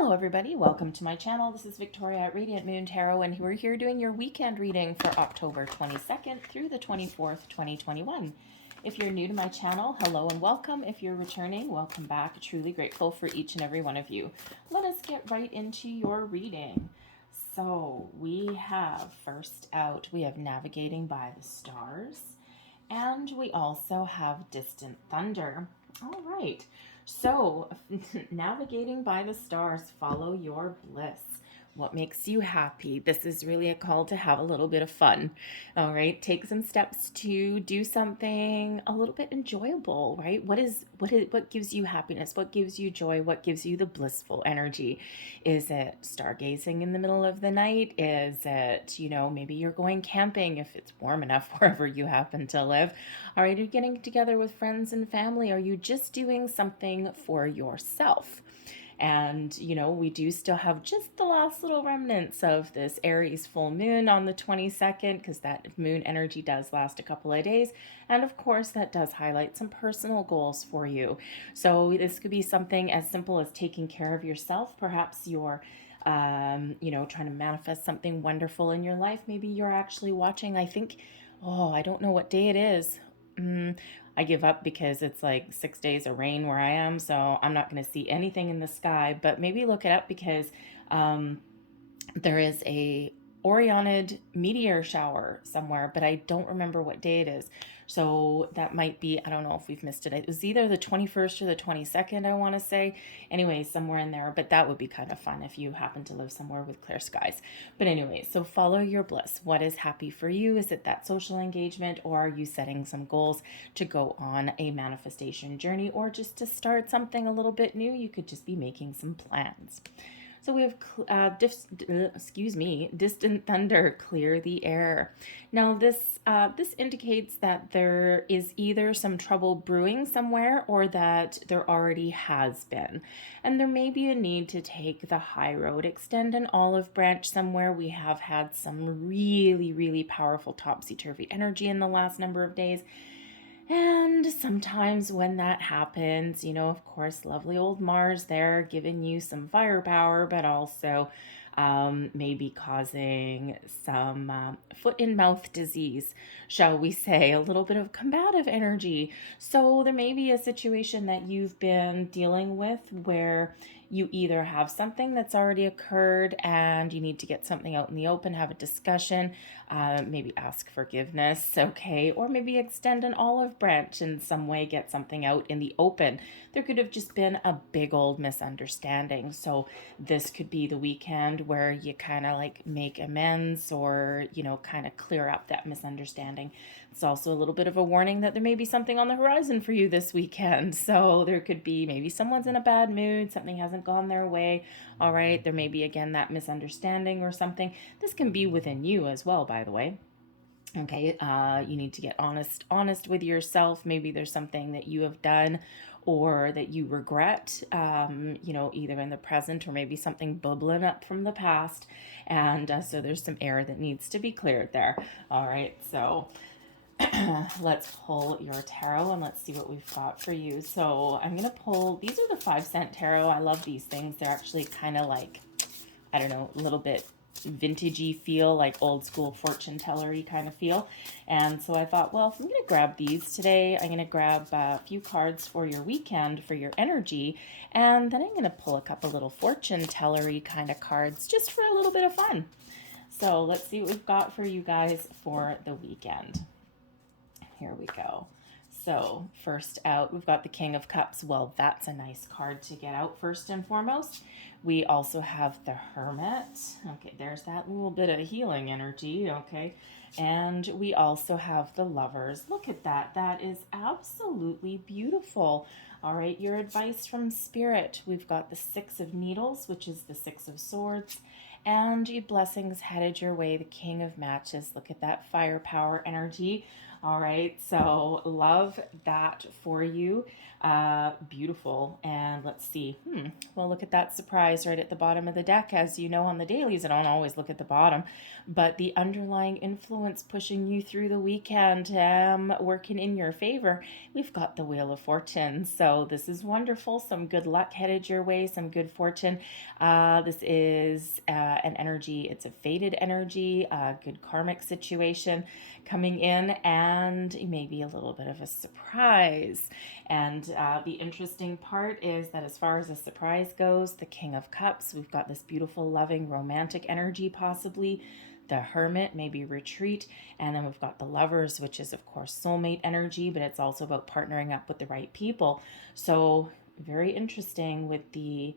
Hello everybody, welcome to my channel. This is Victoria at Radiant Moon Tarot, and we're here doing your weekend reading for October 22nd through the 24th, 2021. If you're new to my channel, hello and welcome. If you're returning, welcome back. Truly grateful for each and every one of you. Let us get right into your reading. So we have, first out, we have Navigating by the Stars, and we also have Distant Thunder. All right. So, navigating by the stars, follow your bliss. What makes you happy? This is really a call to have a little bit of fun. All right, take some steps to do something a little bit enjoyable, right? What gives you happiness? What gives you joy? What gives you the blissful energy? Is it stargazing in the middle of the night? Is it, maybe you're going camping if it's warm enough wherever you happen to live? Are you getting together with friends and family? Are you just doing something for yourself? And, we do still have just the last little remnants of this Aries full moon on the 22nd, because that moon energy does last a couple of days. And of course, that does highlight some personal goals for you. So this could be something as simple as taking care of yourself. Perhaps you're trying to manifest something wonderful in your life. Maybe you're actually watching, I don't know what day it is. I give up because it's like 6 days of rain where I am, so I'm not going to see anything in the sky. But maybe look it up because there is a Orionid meteor shower somewhere, but I don't remember what day it is. So that might be, I don't know if we've missed it. It was either the 21st or the 22nd, I want to say. Anyway, somewhere in there, but that would be kind of fun if you happen to live somewhere with clear skies. But anyway, so follow your bliss. What is happy for you? Is it that social engagement, or are you setting some goals to go on a manifestation journey, or just to start something a little bit new? You could just be making some plans. So we have, Distant Thunder, clear the air. Now this indicates that there is either some trouble brewing somewhere, or that there already has been. And there may be a need to take the high road, extend an olive branch somewhere. We have had some really, really powerful topsy-turvy energy in the last number of days. And sometimes when that happens, of course, lovely old Mars there giving you some firepower, but also maybe causing some foot and mouth disease, shall we say, a little bit of combative energy. So there may be a situation that you've been dealing with where you either have something that's already occurred and you need to get something out in the open, have a discussion, maybe ask forgiveness, okay, or maybe extend an olive branch in some way, get something out in the open. There could have just been a big old misunderstanding. So this could be the weekend where you kind of like make amends, or, kind of clear up that misunderstanding. It's also a little bit of a warning that there may be something on the horizon for you this weekend. So there could be maybe someone's in a bad mood, something hasn't gone their way. All right, there may be again that misunderstanding or something. This can be within you as well, by the way. Okay, you need to get honest with yourself. Maybe there's something that you have done or that you regret, either in the present or maybe something bubbling up from the past. And so there's some air that needs to be cleared there. All right, so let's pull your tarot and let's see what we've got for you. So I'm going to pull, these are the 5-cent tarot. I love these things. They're actually kind of like, I don't know, a little bit vintagey feel, like old school fortune tellery kind of feel. And so I thought, well, if I'm going to grab these today, I'm going to grab a few cards for your weekend, for your energy, and then I'm going to pull a couple little fortune tellery kind of cards just for a little bit of fun. So let's see what we've got for you guys for the weekend. Here we go. So first out, we've got the King of Cups. Well, that's a nice card to get out first and foremost. We also have the Hermit. Okay, there's that little bit of healing energy, okay. And we also have the Lovers. Look at that. That is absolutely beautiful. All right, your advice from Spirit. We've got the 6 of Needles, which is the 6 of Swords. And your blessings headed your way, the King of Matches. Look at that firepower energy. All right, so love that for you. Beautiful. And let's see. Well, look at that surprise right at the bottom of the deck. As you know, on the dailies, I don't always look at the bottom, but the underlying influence pushing you through the weekend, working in your favor. We've got the Wheel of Fortune. So this is wonderful. Some good luck headed your way, some good fortune. This is an energy, it's a fated energy, a good karmic situation coming in, and maybe a little bit of a surprise. And the interesting part is that as far as a surprise goes, the King of Cups, we've got this beautiful, loving, romantic energy possibly. The Hermit, maybe retreat. And then we've got the Lovers, which is, of course, soulmate energy, but it's also about partnering up with the right people. So, very interesting with the,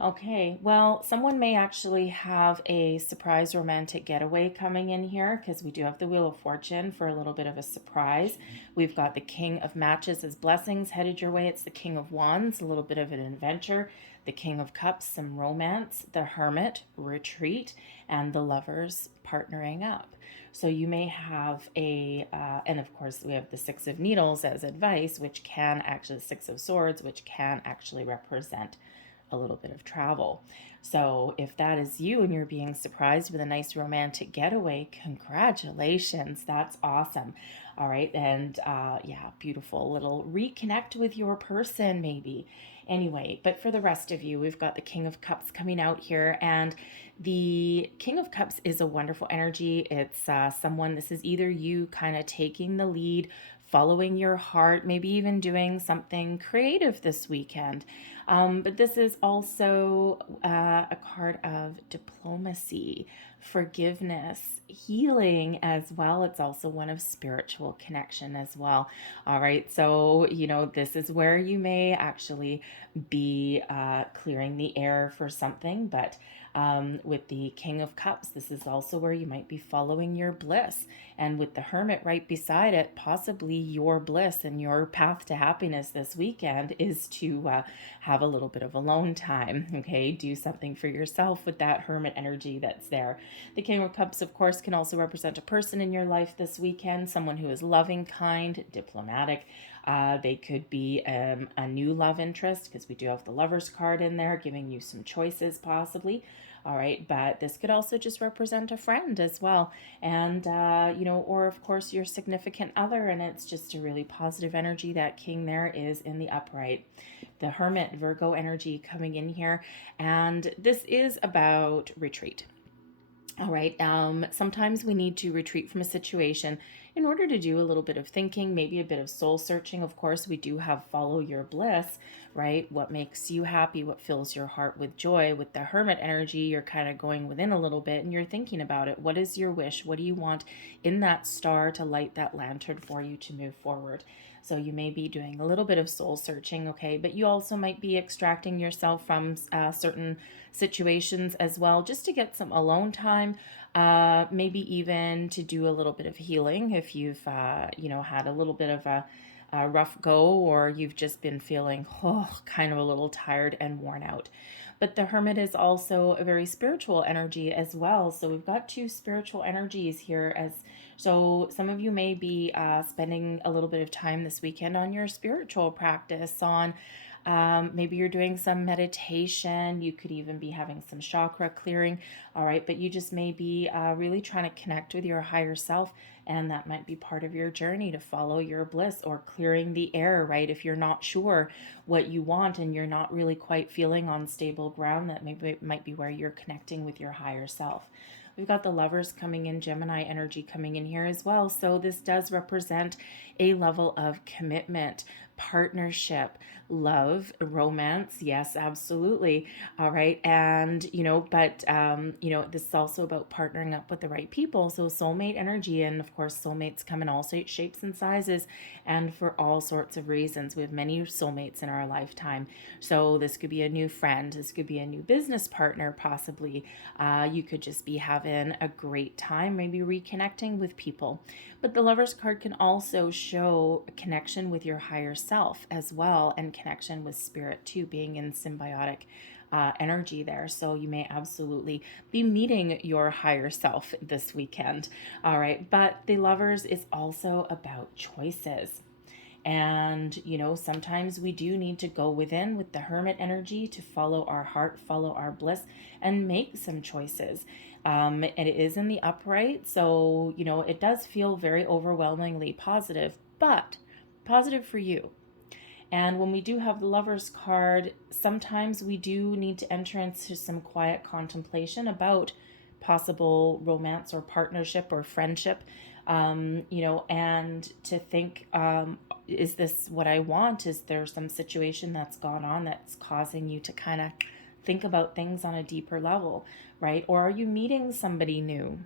okay, well, someone may actually have a surprise romantic getaway coming in here because we do have the Wheel of Fortune for a little bit of a surprise. We've got the King of Matches as blessings headed your way. It's the King of Wands, a little bit of an adventure. The King of Cups, some romance. The Hermit, retreat. And the Lovers, partnering up. So you may have and of course we have the Six of Needles as advice, which can actually, Six of Swords, which can actually represent a little bit of travel. So if that is you and you're being surprised with a nice romantic getaway, congratulations. That's awesome. All right. And yeah, beautiful little reconnect with your person maybe. Anyway, but for the rest of you, we've got the King of Cups coming out here, and the King of Cups is a wonderful energy. It's someone, this is either you kind of taking the lead, following your heart, maybe even doing something creative this weekend. But this is also a card of diplomacy, forgiveness, healing as well. It's also one of spiritual connection as well. All right. So, this is where you may actually be clearing the air for something, but with the King of Cups, this is also where you might be following your bliss. And with the Hermit right beside it, possibly your bliss and your path to happiness this weekend is to have a little bit of alone time. Okay, do something for yourself with that Hermit energy that's there. The King of Cups, of course, can also represent a person in your life this weekend, someone who is loving, kind, diplomatic. They could be a new love interest, because we do have the Lovers card in there, giving you some choices possibly. All right, but this could also just represent a friend as well. And, or of course your significant other, and it's just a really positive energy. That King there is in the upright. The Hermit, Virgo energy coming in here. And this is about retreat. All right. Sometimes we need to retreat from a situation in order to do a little bit of thinking, maybe a bit of soul searching. Of course, we do have follow your bliss, right? What makes you happy? What fills your heart with joy? With the Hermit energy, you're kind of going within a little bit and you're thinking about it. What is your wish? What do you want in that star to light that lantern for you to move forward? So you may be doing a little bit of soul searching, okay? But you also might be extracting yourself from certain situations as well, just to get some alone time, maybe even to do a little bit of healing if you've, had a little bit of a rough go, or you've just been feeling kind of a little tired and worn out. But the Hermit is also a very spiritual energy as well. So we've got two spiritual energies here. So some of you may be spending a little bit of time this weekend on your spiritual practice, on maybe you're doing some meditation. You could even be having some chakra clearing. All right. But you just may be really trying to connect with your higher self. And that might be part of your journey to follow your bliss, or clearing the air, right? If you're not sure what you want and you're not really quite feeling on stable ground, that maybe it might be where you're connecting with your higher self. We've got the Lovers coming in, Gemini energy coming in here as well. So this does represent a level of commitment, partnership, love, romance. Yes, absolutely. All right. And, this is also about partnering up with the right people. So soulmate energy, and of course, soulmates come in all shapes and sizes and for all sorts of reasons. We have many soulmates in our lifetime. So this could be a new friend. This could be a new business partner, possibly. You could just be having a great time, maybe reconnecting with people. But the Lovers card can also show a connection with your higher self as well, and connection with spirit too, being in symbiotic energy there. So you may absolutely be meeting your higher self this weekend. All right. But the Lovers is also about choices. And, sometimes we do need to go within with the Hermit energy to follow our heart, follow our bliss, and make some choices. And it is in the upright. So, it does feel very overwhelmingly positive, but positive for you. And when we do have the Lover's card, sometimes we do need to enter into some quiet contemplation about possible romance or partnership or friendship, and to think, is this what I want? Is there some situation that's gone on that's causing you to kind of think about things on a deeper level, right? Or are you meeting somebody new?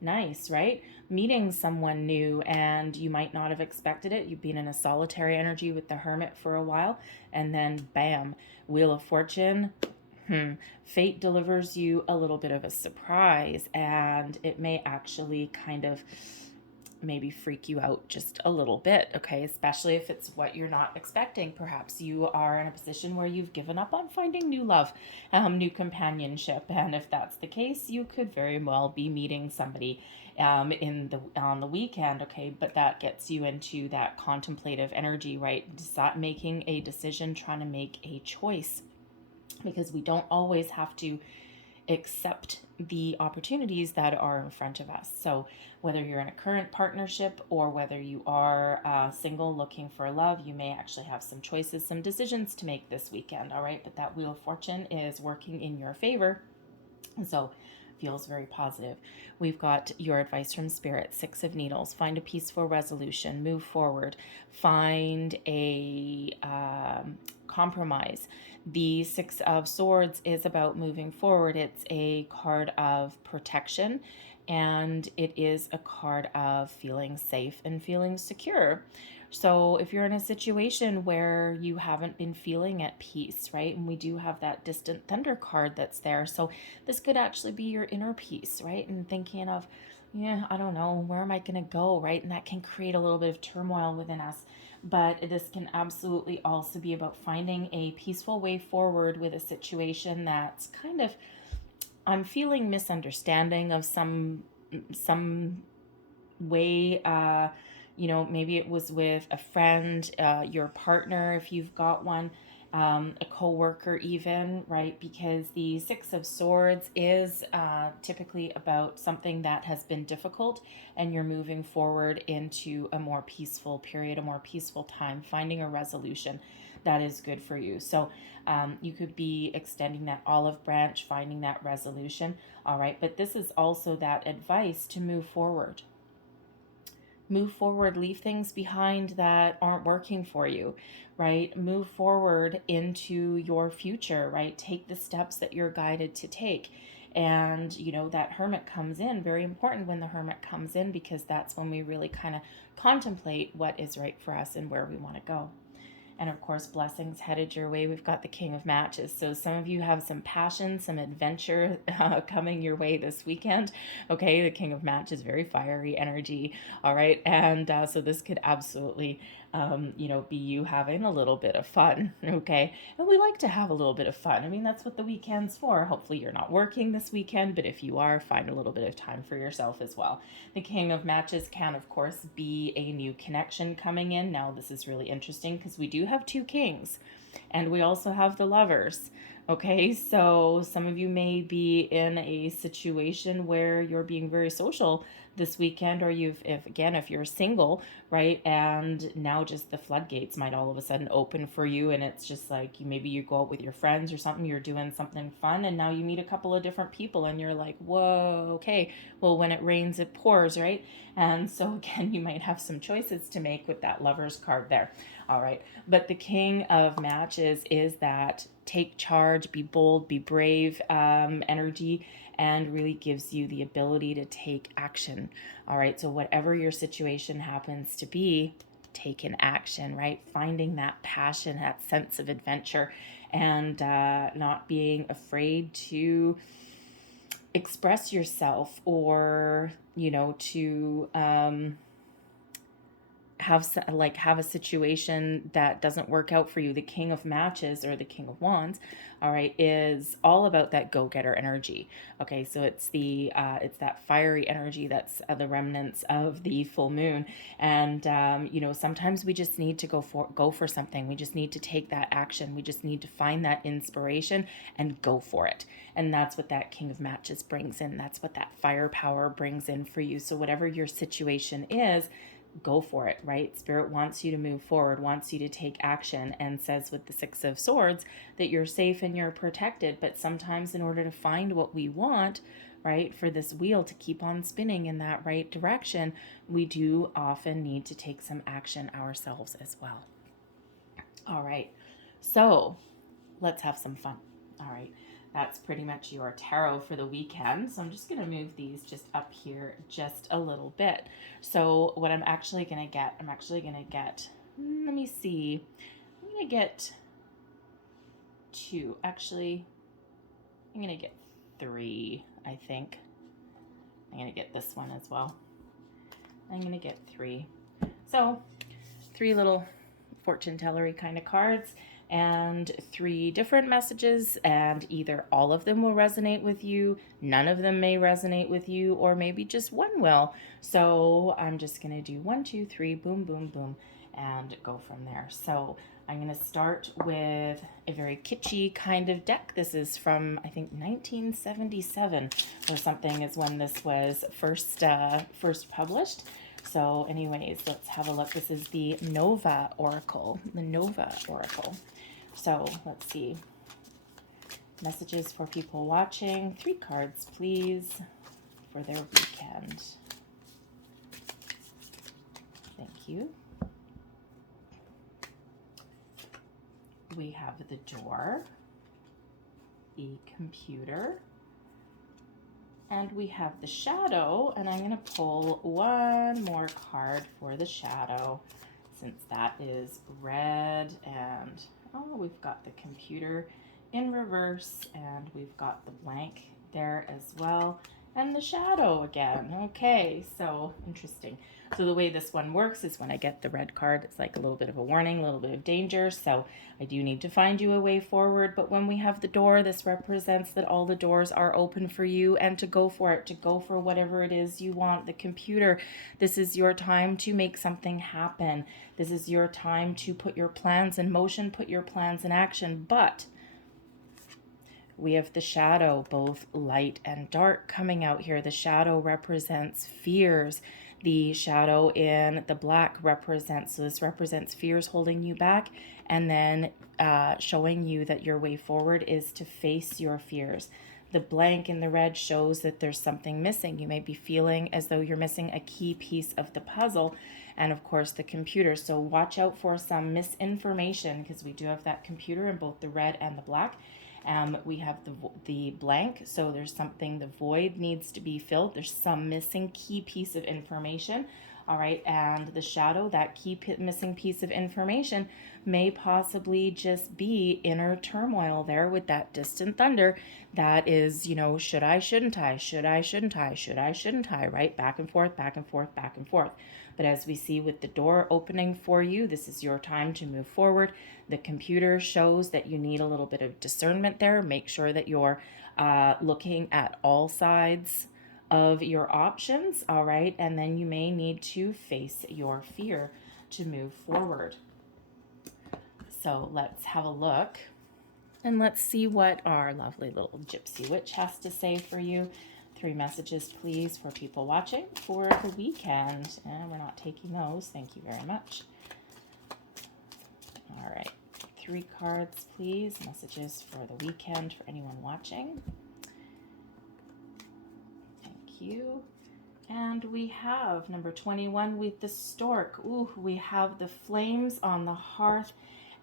Nice, right? Meeting someone new and you might not have expected it. You've been in a solitary energy with the Hermit for a while, and then bam, Wheel of Fortune. Fate delivers you a little bit of a surprise, and it may actually kind of maybe freak you out just a little bit, okay? Especially if it's what you're not expecting. Perhaps you are in a position where you've given up on finding new love, new companionship, and if that's the case, you could very well be meeting somebody on the weekend, okay? But that gets you into that contemplative energy, right? Making a decision, trying to make a choice, because we don't always have to accept the opportunities that are in front of us. So whether you're in a current partnership or whether you are single looking for love, you may actually have some choices, some decisions to make this weekend. All right. But that Wheel of Fortune is working in your favor. So feels very positive. We've got your advice from Spirit, 6 of Needles. Find a peaceful resolution, move forward, find a compromise. The 6 of Swords is about moving forward. It's a card of protection, and it is a card of feeling safe and feeling secure. So if you're in a situation where you haven't been feeling at peace, right? And we do have that distant thunder card that's there. So this could actually be your inner peace, right? And thinking of, I don't know, where am I going to go, right? And that can create a little bit of turmoil within us. But this can absolutely also be about finding a peaceful way forward with a situation that's kind of, I'm feeling misunderstanding of some way. Maybe it was with a friend, your partner, if you've got one, a coworker even, right? Because the 6 of Swords is typically about something that has been difficult, and you're moving forward into a more peaceful period, a more peaceful time, finding a resolution that is good for you. So you could be extending that olive branch, finding that resolution. All right. But this is also that advice to move forward. Move forward, leave things behind that aren't working for you, right? Move forward into your future, right? Take the steps that you're guided to take. And, that Hermit comes in, very important when the Hermit comes in, because that's when we really kind of contemplate what is right for us and where we want to go. And of course, blessings headed your way. We've got the King of Matches. So some of you have some passion, some adventure coming your way this weekend. Okay, the King of Matches, very fiery energy. All right. And so this could absolutely, be you having a little bit of fun. Okay. And we like to have a little bit of fun. I mean, that's what the weekend's for. Hopefully you're not working this weekend, but if you are, find a little bit of time for yourself as well. The King of Matches can, of course, be a new connection coming in. Now, this is really interesting because we do have 2 kings, and we also have the Lovers. Okay, so some of you may be in a situation where you're being very social this weekend, or if you're single, right, and now just the floodgates might all of a sudden open for you, and it's just like maybe you go out with your friends or something, you're doing something fun, and now you meet a couple of different people, and you're like, whoa, okay, well, when it rains it pours, right? And so again, you might have some choices to make with that Lovers card there. All right, but the King of Matches is that take charge, be bold, be brave energy, and really gives you the ability to take action. All right, so whatever your situation happens to be, take an action, right? Finding that passion, that sense of adventure, and not being afraid to express yourself, or to have a situation that doesn't work out for you. The King of Matches, or the King of Wands, all right, is all about that go-getter energy. Okay, so it's that fiery energy that's the remnants of the full moon. And sometimes we just need to go for something. We just need to take that action. We just need to find that inspiration and go for it. And that's what that King of Matches brings in. That's what that firepower brings in for you. So whatever your situation is, go for it, right? Spirit wants you to move forward, wants you to take action, and says with the Six of Swords that you're safe and you're protected. But sometimes in order to find what we want, right, for this wheel to keep on spinning in that right direction, we do often need to take some action ourselves as well. All right, so let's have some fun. All right, that's pretty much your tarot for the weekend. So I'm just going to move these just up here just a little bit. So what I'm actually going to get, let me see, I'm going to get two. Actually, I'm going to get three, I think. I'm going to get this one as well. I'm going to get three. So 3 little fortune tellery kind of cards, and 3 different messages, and either all of them will resonate with you, none of them may resonate with you, or maybe just one will. So I'm just going to do 1, 2, 3, boom, boom, boom, and go from there. So I'm going to start with a very kitschy kind of deck. This is from, I think, 1977 or something is when this was first published. So anyways, let's have a look. This is the Nova Oracle, So let's see. Messages for people watching. 3 cards, please, for their weekend. Thank you. We have the door, the computer, and we have the shadow, and I'm going to pull one more card for the shadow, since that is red, and we've got the computer in reverse, and we've got the blank there as well, and the shadow again. Okay, so interesting. So the way this one works is when I get the red card, it's like a little bit of a warning, a little bit of danger. So I do need to find you a way forward. But when we have the door, this represents that all the doors are open for you and to go for it, to go for whatever it is you want. The computer, this is your time to make something happen. This is your time to put your plans in motion, put your plans in action. But we have the shadow, both light and dark, coming out here. The shadow represents fears. The shadow in the black represents, so this represents fears holding you back, and then showing you that your way forward is to face your fears. The blank in the red shows that there's something missing. You may be feeling as though you're missing a key piece of the puzzle, and of course the computer. So watch out for some misinformation, because we do have that computer in both the red and the black. We have the blank, so there's something, the void needs to be filled. There's some missing key piece of information, all right? And the shadow, that missing piece of information may possibly just be inner turmoil there with that distant thunder that is, should I, shouldn't I, should I, shouldn't I, should I, shouldn't I, right? Back and forth, back and forth, back and forth. But as we see with the door opening for you, this is your time to move forward. The computer shows that you need a little bit of discernment there. Make sure that you're looking at all sides of your options, all right? And then you may need to face your fear to move forward. So let's have a look, and let's see what our lovely little gypsy witch has to say for you. 3 messages, please, for people watching for the weekend. And we're not taking those. Thank you very much. All right. 3 cards, please. Messages for the weekend for anyone watching. Thank you. And we have number 21 with the stork. Ooh, we have the flames on the hearth,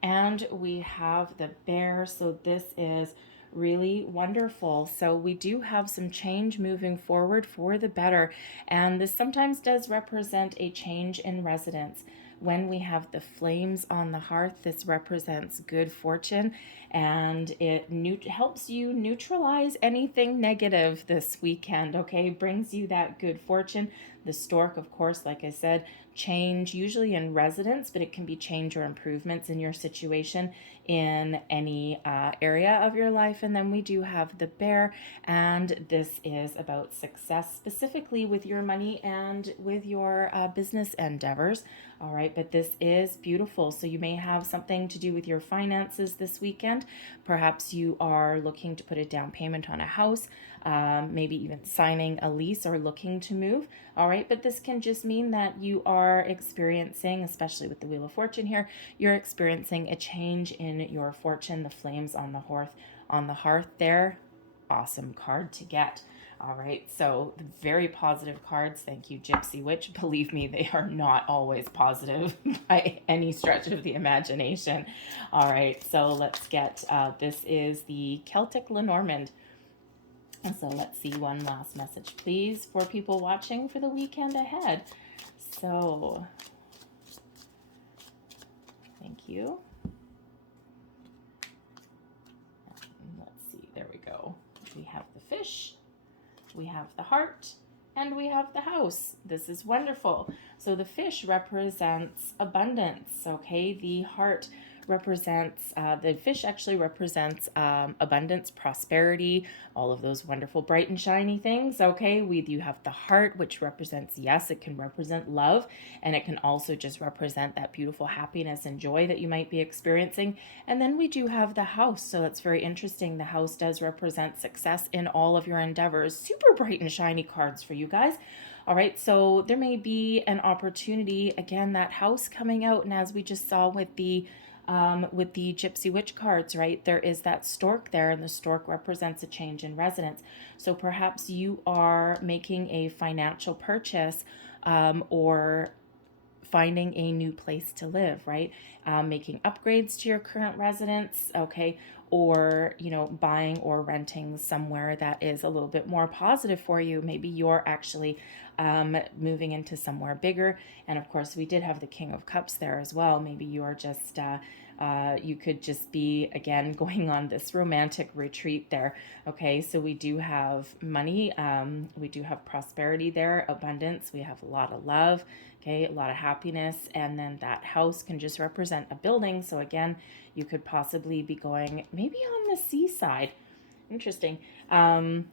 and we have the bear. So this is really wonderful. So we do have some change moving forward for the better, and this sometimes does represent a change in residence. When we have the flames on the hearth, this represents good fortune, and it helps you neutralize anything negative this weekend, okay? Brings you that good fortune. The stork, of course, like I said, change usually in residence, but it can be change or improvements in your situation in any area of your life. And then we do have the bear, and this is about success, specifically with your money and with your business endeavors. All right, but this is beautiful. So you may have something to do with your finances this weekend. Perhaps you are looking to put a down payment on a house, maybe even signing a lease or looking to move. All right, but this can just mean that you are experiencing, especially with the Wheel of Fortune here, you're experiencing a change in your fortune. The flames on the hearth there. Awesome card to get. All right, so very positive cards. Thank you, Gypsy Witch. Believe me, they are not always positive by any stretch of the imagination. All right, so let's get, this is the Celtic Lenormand. And so let's see one last message, please, for people watching for the weekend ahead. So, thank you. Let's see, there we go. We have the fish, we have the heart, and we have the house. This is wonderful. So the fish represents abundance, okay? The heart represents, the fish actually represents abundance, prosperity, all of those wonderful bright and shiny things, okay? You have the heart, which represents, yes, it can represent love, and it can also just represent that beautiful happiness and joy that you might be experiencing. And then we do have the house, so that's very interesting. The house does represent success in all of your endeavors. Super bright and shiny cards for you guys. All right, so there may be an opportunity, again, that house coming out, and as we just saw with the Gypsy Witch cards, right, there is that stork there, and the stork represents a change in residence. So perhaps you are making a financial purchase, or finding a new place to live, right? Making upgrades to your current residence, okay? Or, buying or renting somewhere that is a little bit more positive for you. Maybe you're actually moving into somewhere bigger. And of course, we did have the King of Cups there as well. Maybe you are just, you could just be, again, going on this romantic retreat there. Okay, so we do have money. We do have prosperity there, abundance. We have a lot of love. Okay, a lot of happiness. And then that house can just represent a building. So again, you could possibly be going maybe on the seaside. Interesting. The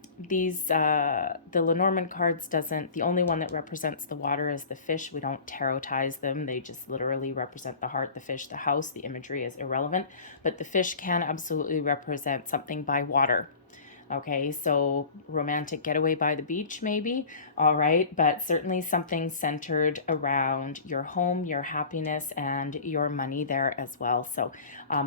Lenormand cards the only one that represents the water is the fish. We don't tarotize them. They just literally represent the heart, the fish, the house. The imagery is irrelevant, but the fish can absolutely represent something by water. Okay, so romantic getaway by the beach, maybe. All right, but certainly something centered around your home, your happiness, and your money there as well. So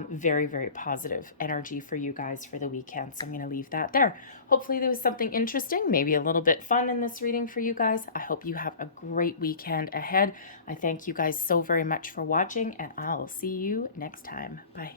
very, very positive energy for you guys for the weekend. So I'm going to leave that there. Hopefully there was something interesting, maybe a little bit fun in this reading for you guys. I hope you have a great weekend ahead. I thank you guys so very much for watching, and I'll see you next time. Bye.